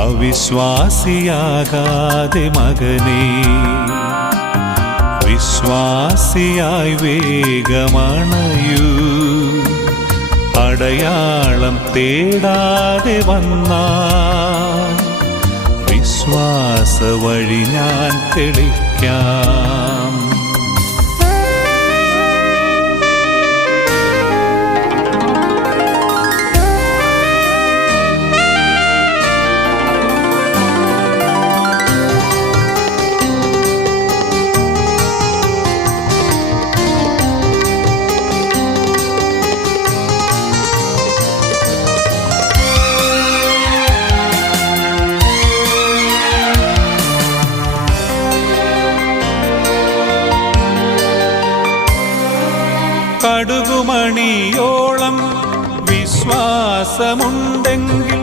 അവിശ്വാസിയാകാതെ മകനേ. വിശ്വാസിയായി വേഗമണയൂ. അടയാളം തേടാതെ വന്ന. വിശ്വാസ വഴി ഞാൻ തെളിക്കാം. കടുകുമണിയോളം വിശ്വാസമുണ്ടെങ്കിൽ